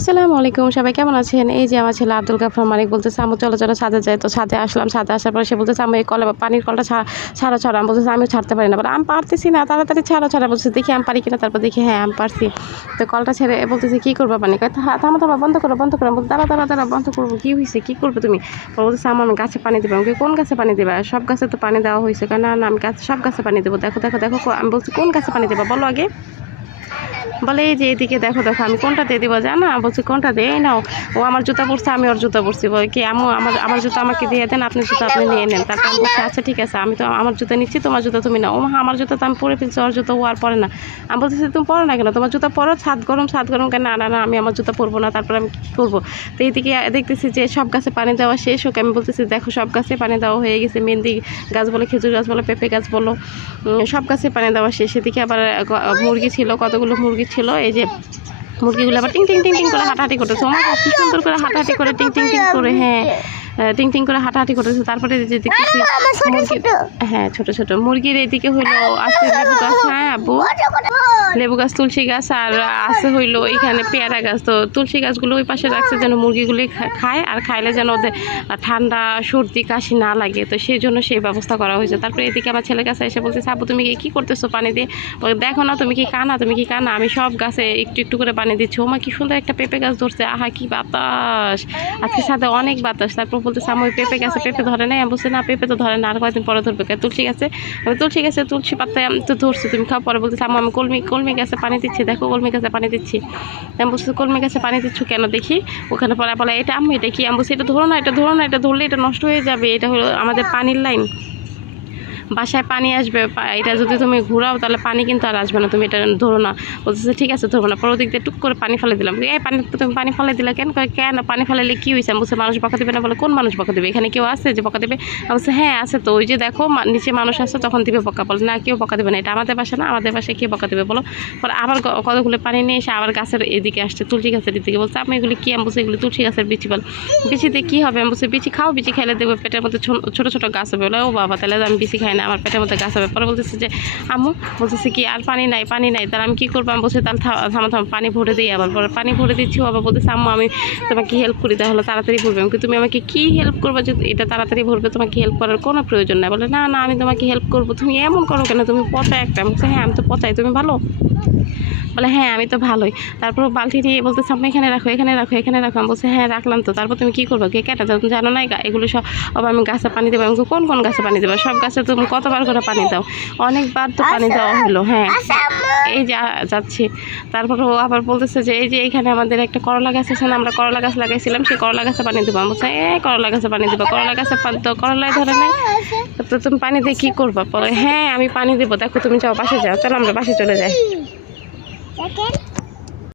আসসালামু আলাইকুম, সবাই কেমন আছেন? এই যে আমার ছেলে আব্দুল গাফর মালিক বলতেছে আমু চলো চলো ছাদে যায়। তো ছাদে আসলাম ছাদে আসার পরে সে বলতেছে আমি এই কলে পানির কলটা ছাড়া ছাড়া। আমি বলতেছে, আমিও ছাড়তে পারি না। বলে, আমি, পারতেছি না, তাড়াতাড়ি ছাড়া ছাড়া। বলছে দেখি আমি পারি কিনা? তারপর দেখি হ্যাঁ আমি পারছি। তো কলটা ছেড়ে বলতেছে, কী করব পানি? কয়, "থা- থামো থামো, বন্ধ করো বন্ধ করো। বলতে দাঁড়া দাঁড়া দাঁড়া বন্ধ করব। কী হয়েছে কী করবে তুমি? বলতেছে আমার আমি গাছে পানি দেবো। আমি কোন গাছে পানি দেবা? সব গাছে তো পানি দেওয়া হয়েছে কেন না আমি গাছ, সব গাছে পানি দেবো। দেখো দেখো দেখো আমি বলছি, কোন গাছে পানি দেবো? বলো আগে। বলে, এই যে এদিকে দেখো দেখো, আমি কোনটা দিয়ে দিব জানা? বলছি, কোনটা দিয়ে? নাও, ও আমার জুতা পরছে, আমি ওর জুতা পরছি। বলে, কি আমু আমার আমার জুতা আমাকে দিয়ে দেন আপনি জুতা আপনি নিয়ে নেন। তারপর আমি বলছি আচ্ছা ঠিক আছে, আমি তো আমার জুতা নিচ্ছি, তোমার জুতা তুমি নাও। ও আমার জুতা তো আমি পরে ফেলছি, ওর জুতা ও আর পরে না। আমি বলতেছি তুমি পরো না কেন? তোমার জুতা পরো, ছাদ গরম ছাদ গরম কেন? না না আমি আমার জুতা পরবো না, তারপর আমি কী করব তো এইদিকে দেখতেছি যে সব গাছে পানি দেওয়া শেষ হোক, আমি বলতেছি, দেখো, সব গাছে পানি দেওয়া হয়ে গেছে, মেহেন্দি গাছ বলো, খেজুর গাছ বলো, পেঁপে গাছ বলো সব গাছে পানি দেওয়া শেষ। এদিকে আবার মুরগি ছিল, কতগুলো মুরগি ছিল, এই যে মুরগিগুলো আবার টিং টিং টিং টিং করে হাঁটাহাঁটি করতেছে আমার কি সুন্দর করে হাঁটাহাঁটি করে টিং টিং টিং করে হ্যাঁ। টিং টিং করে হাঁটাহাঁটি করতেছে। তারপরে যে দেখতেছি হ্যাঁ ছোট ছোট। মুরগির এদিকে হইল আছে লেবু গাছ। হ্যাঁ আব্বু। লেবু গাছ তুলসী গাছ আর আছে হইল এখানে পেয়ারা গাছ। তো তুলসী গাছগুলো ওই পাশে রাখছে যেন মুরগিগুলি খায় আর খাইলে যেন ওদের ঠান্ডা সর্দি কাশি না লাগে। তো সেই জন্য সেই ব্যবস্থা করা হয়েছে। তারপরে এদিকে আমার ছেলের কাছে এসে বলতেছে আব্বু তুমি কি করতেছো পানি দিয়ে? দেখো না তুমি কি কানা তুমি কি কানা? আমি সব গাছে একটু একটু করে পানি দিচ্ছি। ওমা কি সুন্দর একটা পেঁপে গাছ ধরছে। আহা কি বাতাস! আজকে সাথে অনেক বাতাস। তারপর বলতেছে আমি ওই পেঁপে গেছে, পেঁপে ধরে নাই। আমি বলছি, না, পেঁপে তো ধরে না, আর কয়েকদিন পরে ধরবে? কে, তুলসী গেছে? আমি তুলসী গেছে, তুলসী পাতায় আমি তো ধরছি, তুমি খাও। পরে বলতেছে আমি আমি কলমি কলমি গেছে পানি দিচ্ছি, দেখো কলমি গেছে পানি দিচ্ছি। আমি বলছি কলমি গেছে পানি দিচ্ছ কেন? দেখি। ওখানে পরে বলে, এটা আমি এটা কি? আমি বলছি, এটা ধরো না, এটা ধরো না, এটা ধরলে এটা নষ্ট হয়ে যাবে, এটা হলো আমাদের পানির লাইন। বাসায় পানি আসবে এটা যদি তুমি ঘোরাও তাহলে পানি কিন্তু আর আসবে না। তুমি এটা ধরো না। বলতেছে, ঠিক আছে, ধরবো না। পরে ওদিক দিয়ে টুক করে পানি ফেলে দিলাম। এই পানি তুমি পানি ফেলে দিলে কেন? কেন? পানি ফেলালে কী হয়েছে আমি বলছি, মানুষ বকা দেবে না? বলে, কোন মানুষ বকা দেবে? এখানে কেউ আছে যে বকা দেবে? আমি বলছি হ্যাঁ আছে তো। ওই যে দেখো নিচে মানুষ আছে, তখন দিবে বকা। বলে, না, কেউ বকা দেবে না। এটা আমাদের বাসা না, আমাদের বাসায় কে বকা দেবে বলো? পরে আবার কতগুলো পানি নিয়ে এসে আবার গাছের এদিকে আসছে, তুলসী গাছের এদিকে বলছে, আপনি এগুলি কি? আমি বলছি, এগুলি তুলসী গাছের বিচি। বল, বিচিতে কী হবে? আমি বলছি, বিচি খাও, বিচি খাইলে দেখবে পেটের মধ্যে ছোট ছোট গাছ হবে। বলে, ও বাবা, তাহলে আমি বিচি খাই না। আমার পেটের মধ্যে গাছ হবে। পরে বলতেছে যে, আম্মু, বলতেছে কি, আর পানি নাই পানি নাই, তাহলে আমি কী করব? আমি বলছি, তাহলে থামা, থামো পানি ভরে দিই আবার। পরে পানি ভরে দিচ্ছি আবার বলতেছে, আম্মু, আমি তোমাকে হেল্প করি, তাহলে তাড়াতাড়ি ভরবে। আমি তুমি আমাকে কি হেল্প করবে যদি এটা তাড়াতাড়ি ভরবে? তোমাকে হেল্প করার কোনো প্রয়োজন নাই। বলে, না না, আমি তোমাকে হেল্প করব। তুমি এমন করো কেন? তুমি পচা একটা। আমি হ্যাঁ আমি তো পচাই, তুমি ভালো? বলে হ্যাঁ আমি তো ভালোই। তারপর বালতি নিয়ে বলতেছে আপনি এখানে রাখো এখানে রাখো এখানে রাখো। আমি বলছি হ্যাঁ রাখলাম তো। তারপর তুমি কী করব? কে কেটে তুমি জানো না এগুলো সব আবার আমি গাছে পানি দেবো। আমি কোন কোন গাছে পানি দেবো? সব গাছে তুমি কতবার করে পানি দাও? অনেকবার তো পানি দেওয়া হলো হ্যাঁ। এই যা যাচ্ছি। তারপর ও আবার বলতেছে যে এই যে এখানে আমাদের একটা করলা গাছ আছে না আমরা করলা গাছ লাগাইছিলাম সেই করলা গাছে পানি দেবো। আমি বলছি এ করলা গাছে পানি দেবো করলা গাছে পানি তো করলাই ধরে নাই? তো তুমি পানি দিয়ে কী করবা? পরে হ্যাঁ আমি পানি দেবো। দেখো তুমি যাও পাশে যাও চলো আমরা পাশে চলে যাই। Bakın.